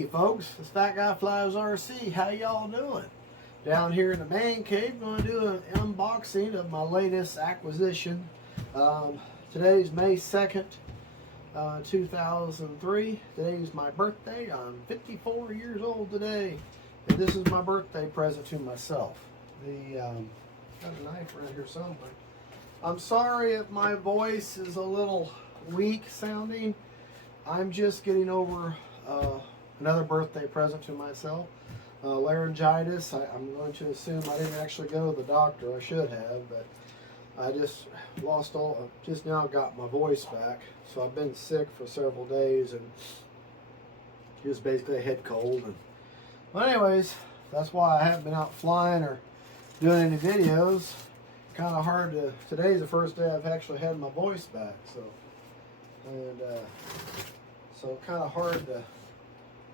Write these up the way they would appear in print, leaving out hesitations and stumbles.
Hey folks, it's Fat Guy Flies RC. How y'all doing? Down here in the man cave, I'm going to do an unboxing of my latest acquisition. Today's May 2nd, 2003. Today's my birthday. I'm 54 years old today. And this is my birthday present to myself. Got a knife around here somewhere. I'm sorry if my voice is a little weak sounding. I'm just getting over another birthday present to myself. Laryngitis. I'm going to assume I didn't actually go to the doctor. I should have, but I just lost just now got my voice back. So I've been sick for several days and just basically a head cold. Well, anyways, that's why I haven't been out flying or doing any videos. Kind of hard to. Today's the first day I've actually had my voice back. So kind of hard to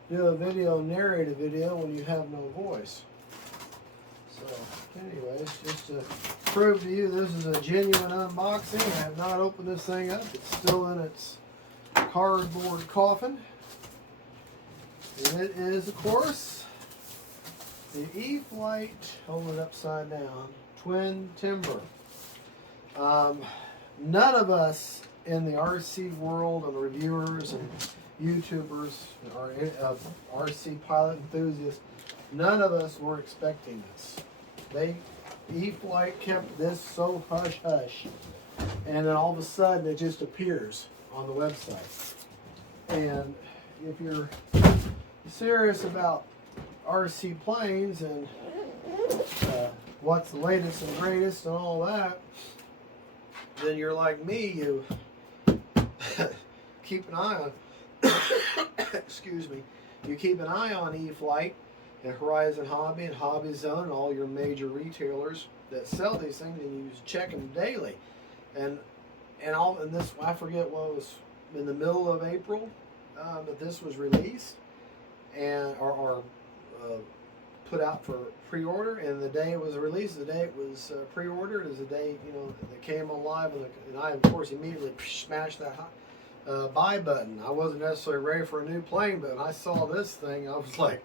do a video, narrate a video when you have no voice. So anyways, just to prove to you this is a genuine unboxing. I have not opened this thing up. It's still in its cardboard coffin. And it is, of course, the E-Flite, hold it upside down, Twin Timber. None of us in the RC world and reviewers and YouTubers or RC pilot enthusiasts, none of us were expecting this. E-Flite kept this so hush hush, and then all of a sudden it just appears on the website. And if you're serious about RC planes and what's the latest and greatest and all that, then you're like me, you keep an eye on excuse me, you keep an eye on E-Flite and Horizon Hobby and Hobby Zone and all your major retailers that sell these things, and you check them daily. And this, I forget what was in the middle of April that this was released and or put out for pre-order, and the day it was released, the day it was pre-ordered is the day, you know, that came on live, and I of course immediately smashed that buy button. I wasn't necessarily ready for a new plane, but when I saw this thing, I was like,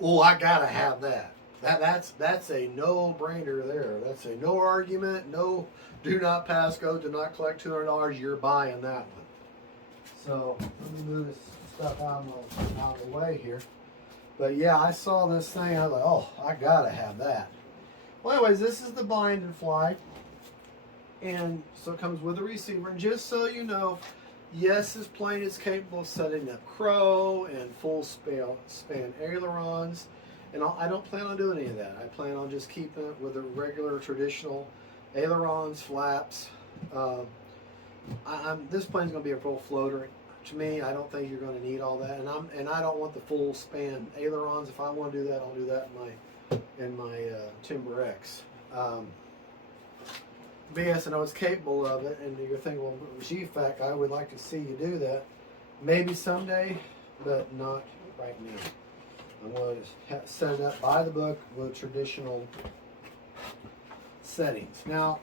oh, I gotta have that. That's a no-brainer there. That's a no argument, no, do not pass go, do not collect $200, you're buying that one. So let me move this stuff out of the way here. But yeah, I saw this thing, I was like, oh, I gotta have that. Well, anyways, this is the bind and fly. And so it comes with a receiver. And just so you know, yes, this plane is capable of setting up crow and full span ailerons. And I don't plan on doing any of that. I plan on just keeping it with the regular traditional ailerons, flaps. This plane's going to be a full floater. To me, I don't think you're going to need all that, and I don't want the full span ailerons. If I want to do that, I'll do that in my Timber X. But yes, I know it's capable of it, and you're thinking, well, G-Fac, I would like to see you do that. Maybe someday, but not right now. I'm going to set it up by the book with traditional settings. Now,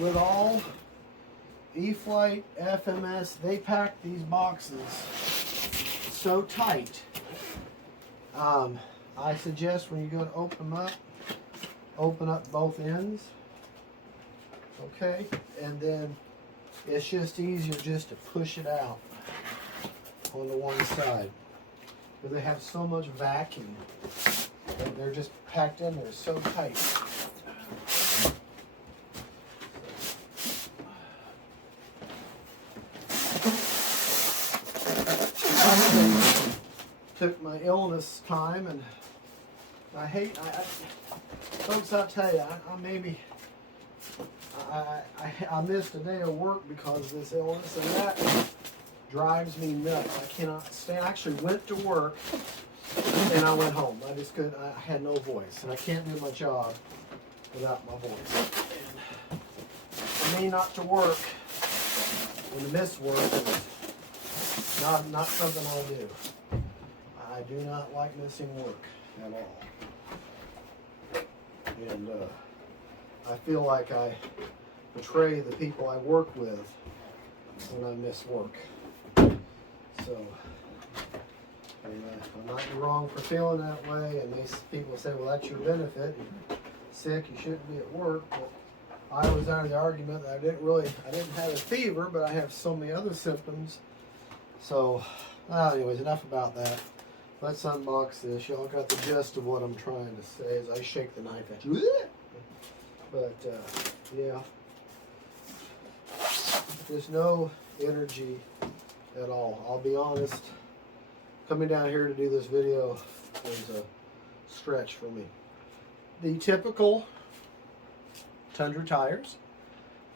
with all E-Flite, FMS, they pack these boxes so tight. I suggest when you go to open them up, open up both ends. Okay, and then it's just easier just to push it out on the one side, because they have so much vacuum and they're just packed in there so tight. Took my illness time, and folks, I'll tell you, I missed a day of work because of this illness, and that drives me nuts. I cannot stand. I actually went to work and I went home. I just couldn't. I had no voice, and I can't do my job without my voice. And for me not to work and to miss work is not something I do. I do not like missing work at all, and I feel like I betray the people I work with when I miss work. So And I'm not wrong for feeling that way, and these people say, well, that's your benefit. You're sick, you shouldn't be at work. But I was under the argument that I didn't have a fever, but I have so many other symptoms. So, anyways, enough about that. Let's unbox this. Y'all got the gist of what I'm trying to say as I shake the knife at you. But, yeah. There's no energy at all. I'll be honest. Coming down here to do this video was a stretch for me. The typical Tundra tires,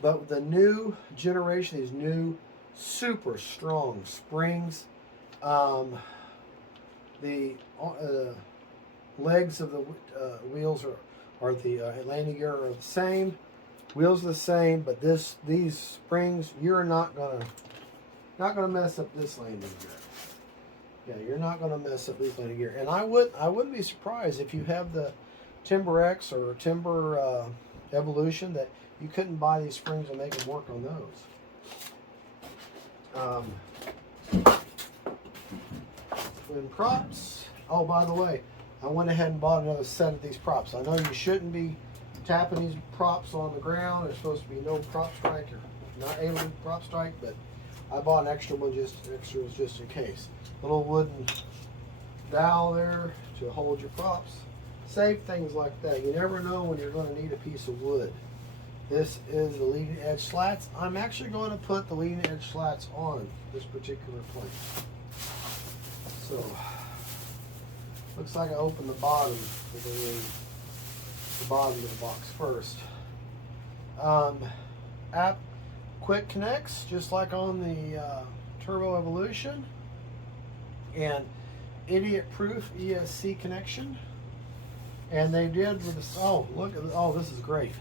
but with the new generation, these new super strong springs. The legs of the wheels are the landing gear are the same. Wheels are the same, but these springs, you're not gonna mess up this landing gear. Yeah, you're not gonna mess up this landing gear. And I wouldn't be surprised if you have the Timber X or Timber Evolution that you couldn't buy these springs and make them work on those. Twin props. Oh, by the way, I went ahead and bought another set of these props. I know you shouldn't be tapping these props on the ground. There's supposed to be no prop strike. You're not able to prop strike, but I bought an extra one just in case. Little wooden dowel there to hold your props. Save things like that. You never know when you're going to need a piece of wood. This is the leading edge slats. I'm actually going to put the leading edge slats on this particular plate. So, looks like I opened the bottom of the bottom of the box first. App quick connects, just like on the Turbo Evolution, and idiot-proof ESC connection. And they did with this. Oh, look at this is great.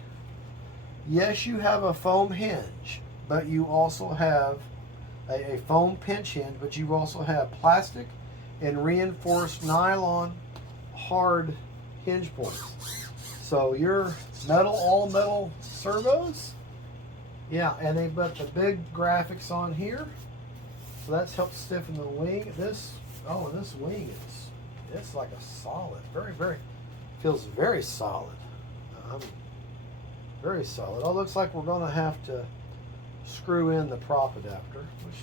Yes, you have a foam hinge, but you also have a foam pinch hinge, but you also have plastic and reinforced nylon hard hinge points. So your all metal servos, yeah, and they put the big graphics on here, so that's helped stiffen the wing. This wing it's like a solid, feels very solid. Very solid. Oh, looks like we're going to have to screw in the prop adapter, which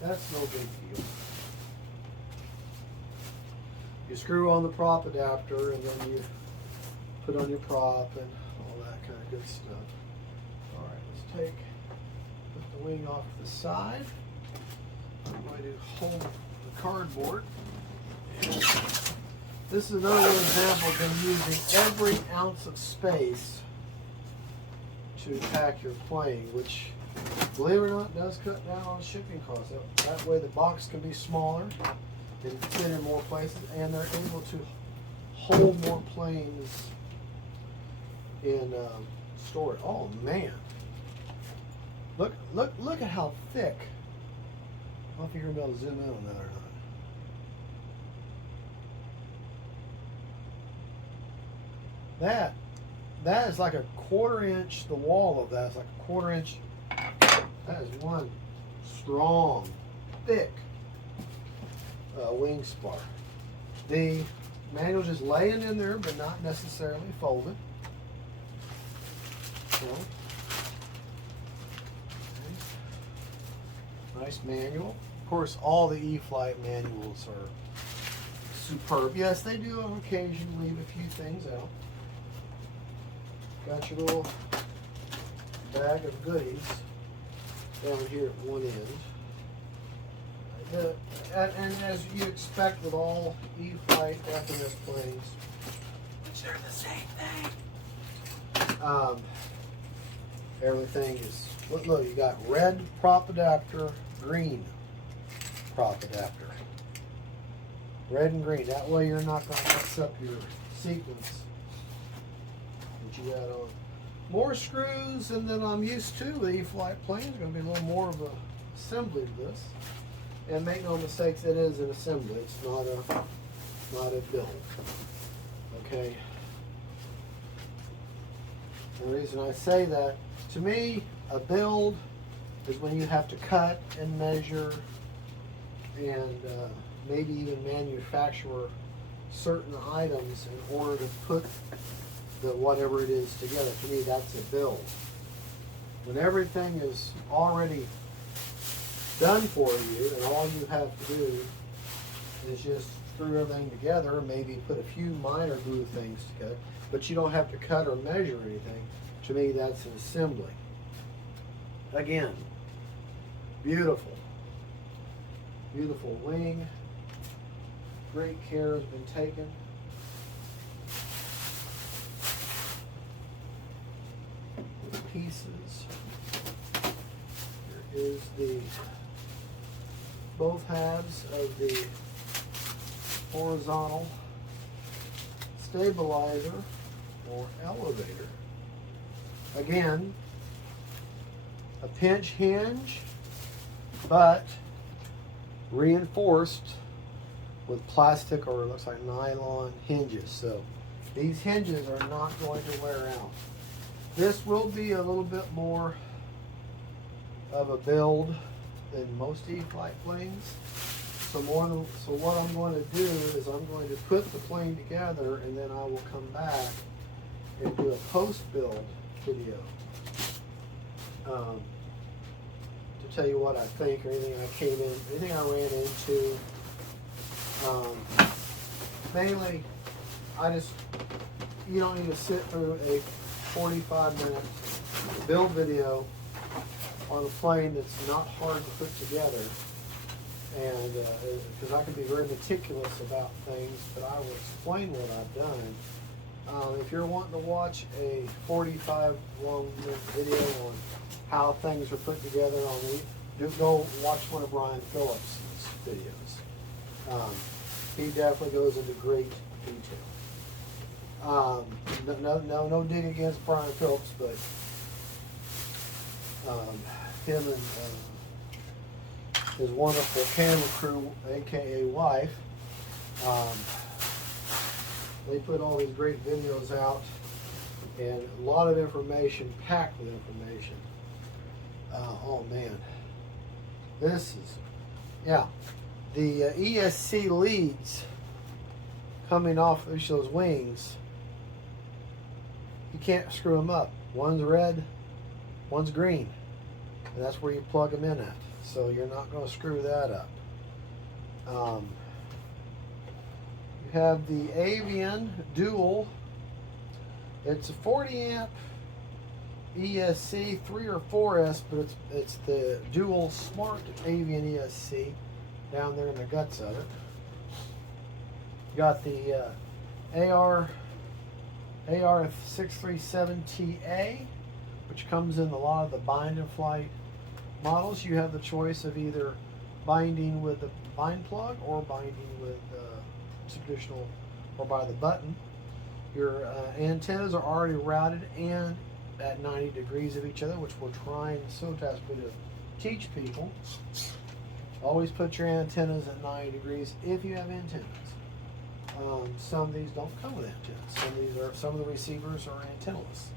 that's no big deal. You screw on the prop adapter and then you put on your prop and all that kind of good stuff. All right, put the wing off to the side. I'm going to hold the cardboard. And this is another example of them using every ounce of space to pack your plane, which, believe it or not, does cut down on shipping costs. That way the box can be smaller and fit in more places, and they're able to hold more planes in storage. Oh man, look at how thick. I don't know if you're gonna be able to zoom in on that or not. That is like a 1/4 inch. The wall of that is like a 1/4 inch. That is one strong, thick wing spar. The manual just laying in there, but not necessarily folded. So, nice manual. Of course, all the E-Flite manuals are superb. Yes, they do occasionally leave a few things out. Got your little bag of goodies down here at one end. And as you expect with all E-Flite FNS planes, which they're the same thing, everything is, look, you got red prop adapter, green prop adapter. Red and green, that way you're not going to mess up your sequence that you got on. More screws than I'm used to. The E-Flite plane is going to be a little more of a assembly to this. And make no mistakes, it is an assembly. It's not a build. Okay. The reason I say that, to me, a build is when you have to cut and measure and maybe even manufacture certain items in order to put the whatever it is together. To me, that's a build. When everything is already done for you, and all you have to do is just screw everything together, maybe put a few minor glue things together, but you don't have to cut or measure anything. To me, that's an assembly. Again, beautiful. Beautiful wing. Great care has been taken. The pieces. Here is the both halves of the horizontal stabilizer or elevator. Again, a pinch hinge, but reinforced with plastic or it looks like nylon hinges. So these hinges are not going to wear out. This will be a little bit more of a build than most E-Flite planes. So what I'm going to do is I'm going to put the plane together, and then I will come back and do a post-build video to tell you what I think or anything I ran into. Mainly, you don't need to sit through a 45-minute build video on a plane that's not hard to put together, and because I can be very meticulous about things, but I will explain what I've done. If you're wanting to watch a 45-minute video on how things are put together just go watch one of Brian Phillips' videos. He definitely goes into great detail. No dig against Brian Phillips, but him and his wonderful camera crew, aka wife, they put all these great videos out, and a lot of information, packed with information. Oh man, this is, yeah, the ESC leads coming off those wings, you can't screw them up. One's red, one's green, and that's where you plug them in at. So you're not going to screw that up. You have the Avian Dual. It's a 40 amp ESC 3 or 4S, but it's the Dual Smart Avian ESC down there in the guts of it. You got the AR637TA, which comes in a lot of the bind and flight models. You have the choice of either binding with the bind plug or binding with traditional or by the button. Your antennas are already routed and at 90 degrees of each other, which we're trying so desperately to teach people. Always put your antennas at 90 degrees if you have antennas. Some of these don't come with antennas. Some of the receivers are antennaless,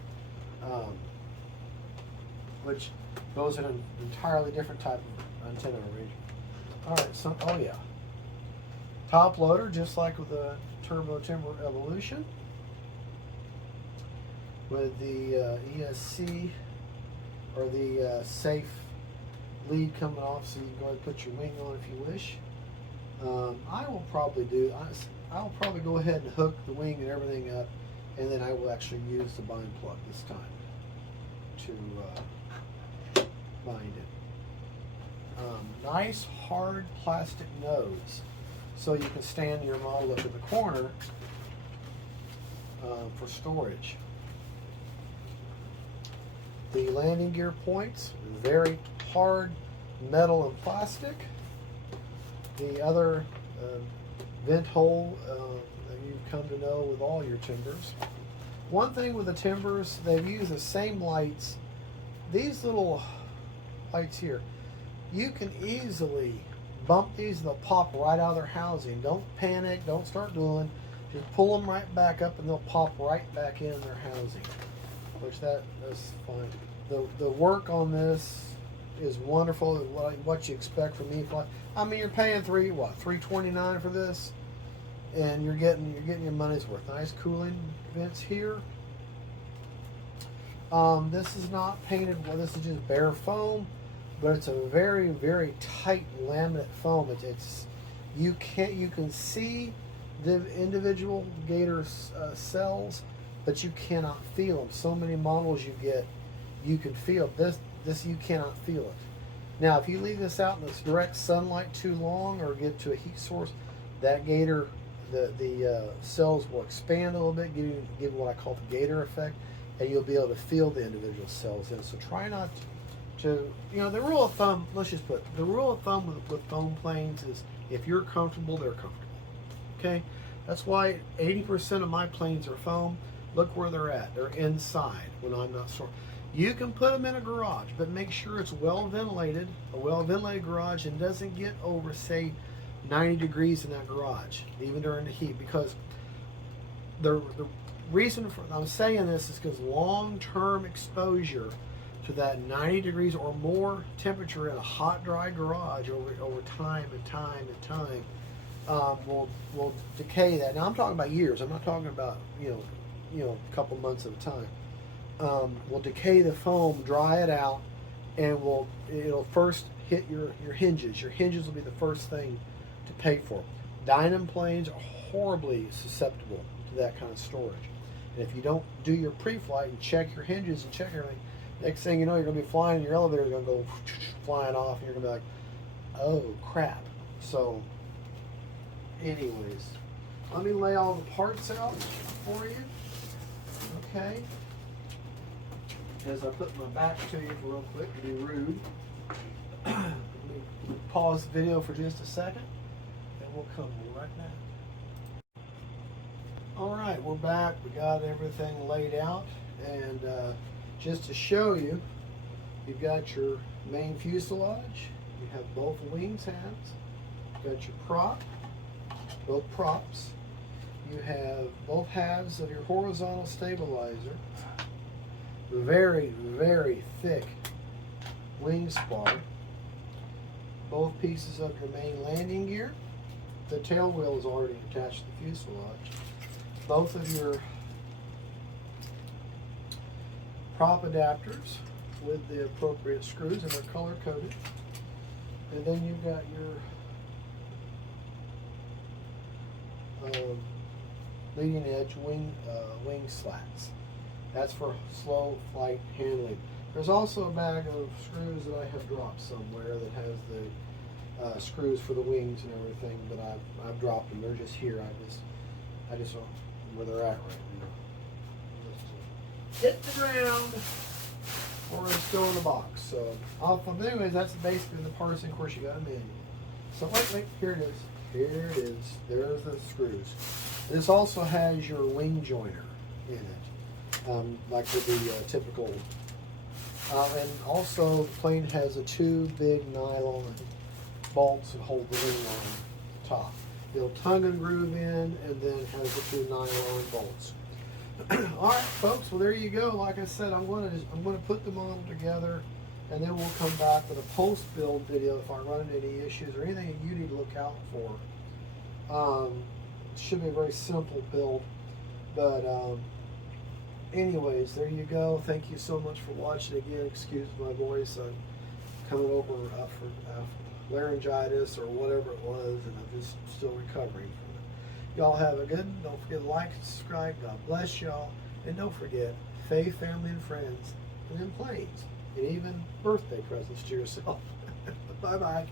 which goes in an entirely different type of antenna arrangement. All right, oh yeah, top loader, just like with the Turbo Timber Evolution, with the ESC or the safe lead coming off, so you can go ahead and put your wing on if you wish. I'll probably go ahead and hook the wing and everything up, and then I will actually use the bind plug this time to bind it. Nice hard plastic nose, so you can stand your model up in the corner for storage. The landing gear points, very hard metal and plastic. The other vent hole that you've come to know with all your timbers. One thing with the timbers, they've used the same lights. These little lights here, you can easily bump these, they'll pop right out of their housing. Don't panic, don't start doing. Just pull them right back up and they'll pop right back in their housing, which that's fine. The work on this is wonderful. What you expect from E-Flite. I mean, you're paying $329 for this, and you're getting your money's worth. Nice cooling vents here. This is not painted. Well, this is just bare foam, but it's a very, very tight laminate foam. You can see the individual gator cells, but you cannot feel them. So many models you get, you can feel this you cannot feel it. Now, if you leave this out in this direct sunlight too long or get to a heat source, that gator, the cells will expand a little bit, give what I call the gator effect, and you'll be able to feel the individual cells in. So try not to, the rule of thumb, let's just put, the rule of thumb with foam planes is if you're comfortable, they're comfortable. Okay? That's why 80% of my planes are foam. Look where they're at. They're inside when I'm not storing. You can put them in a garage, but make sure it's well ventilated, a well ventilated garage, and doesn't get over, say, 90 degrees in that garage, even during the heat, because the reason for I'm saying this is because long-term exposure to that 90 degrees or more temperature in a hot, dry garage over time and time will decay that. Now I'm talking about years. I'm not talking about a couple months at a time. Will decay the foam, dry it out, and it'll first hit your hinges. Your hinges will be the first thing to pay for. Dynon planes are horribly susceptible to that kind of storage. And if you don't do your pre-flight and check your hinges and check everything, next thing you know, you're going to be flying and your elevator is going to go flying off, and you're going to be like, oh crap. So anyways, let me lay all the parts out for you. Okay. As I put my back to you real quick to be rude. Let me pause the video for just a second, and we'll come right back. All right, we're back. We got everything laid out, and just to show you, you've got your main fuselage. You have both wings halves. You've got your prop, both props. You have both halves of your horizontal stabilizer. Very, very thick wing spar. Both pieces of your main landing gear. The tail wheel is already attached to the fuselage. Both of your prop adapters with the appropriate screws, and they're color coded. And then you've got your leading edge wing slats. That's for slow flight handling. There's also a bag of screws that I have dropped somewhere that has the screws for the wings and everything, but I've dropped them. They're just here. I just don't know where they're at right now. Just hit the ground, or it's still in the box. So anyways, that's basically the parts. And of course, you got a manual. So wait, here it is. Here it is. There's the screws. This also has your wing joiner in it. Like with the typical, and also the plane has two big nylon bolts that hold the wing on top. It'll tongue and groove in, and then has the two nylon bolts. All right, folks. Well, there you go. Like I said, I'm going to put them all together, and then we'll come back with a post-build video if I run into any issues or anything that you need to look out for. It should be a very simple build, but. Anyways, there you go. Thank you so much for watching again. Excuse my voice. I'm coming over for laryngitis or whatever it was, and I'm just still recovering from it. Y'all have a good one. Don't forget to like and subscribe. God bless y'all. And don't forget, faith, family, and friends, and then planes, and even birthday presents to yourself. Bye-bye.